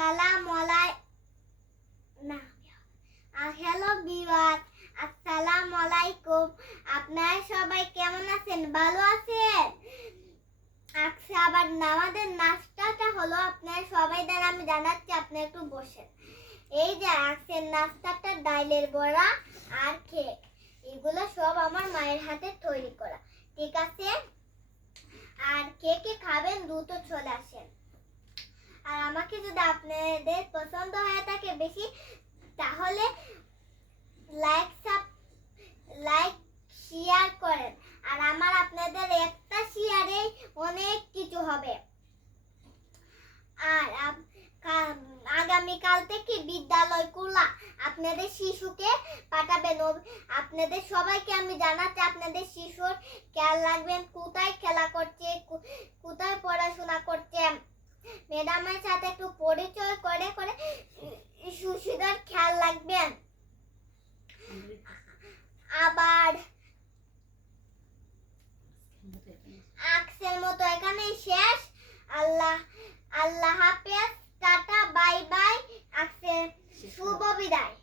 আসসালামু আলাইকুম। Hello viewer, আসসালামু আলাইকুম। আপনারা সবাই কেমন আছেন? ভালো আছেন? আজকে আবার আমাদের নাস্তাটা হলো, আপনারা সবাই দেন আমি জানাচ্ছি, আপনি একটু বসেন। এই যে আজকের নাস্তাটা ডালের বড়া আর কেক, এগুলো সব আমার মায়ের হাতে তৈরি করা, ঠিক আছে? আর কে কে খাবেন দ্রুত চলে আসেন। আর আমাকে যদি আপনাদের পছন্দ হয়ে থাকে বেশি, তাহলে লাইক শেয়ার করেন। আর আমার আপনাদের একটা শেয়ারেই অনেক কিছু হবে। আর আগামীকাল থেকে বিদ্যালয় খোলা, আপনাদের শিশুকে পাঠাবেন। আপনাদের সবাইকে আমি জানাচ্ছি, আপনাদের শিশুর খেয়াল রাখবেন, কোথায় খেলা করছে, কোথায় পড়াশোনা করছে। ম্যাডামের সাথে একটু পরিচয় করে করে শিশুদের খেয়াল রাখবেন। আবার আজকের মতো এখানেই শেষ। আল্লাহ হাফেজ, টাটা, বাই বাই। আজকে শুভ বিদায়।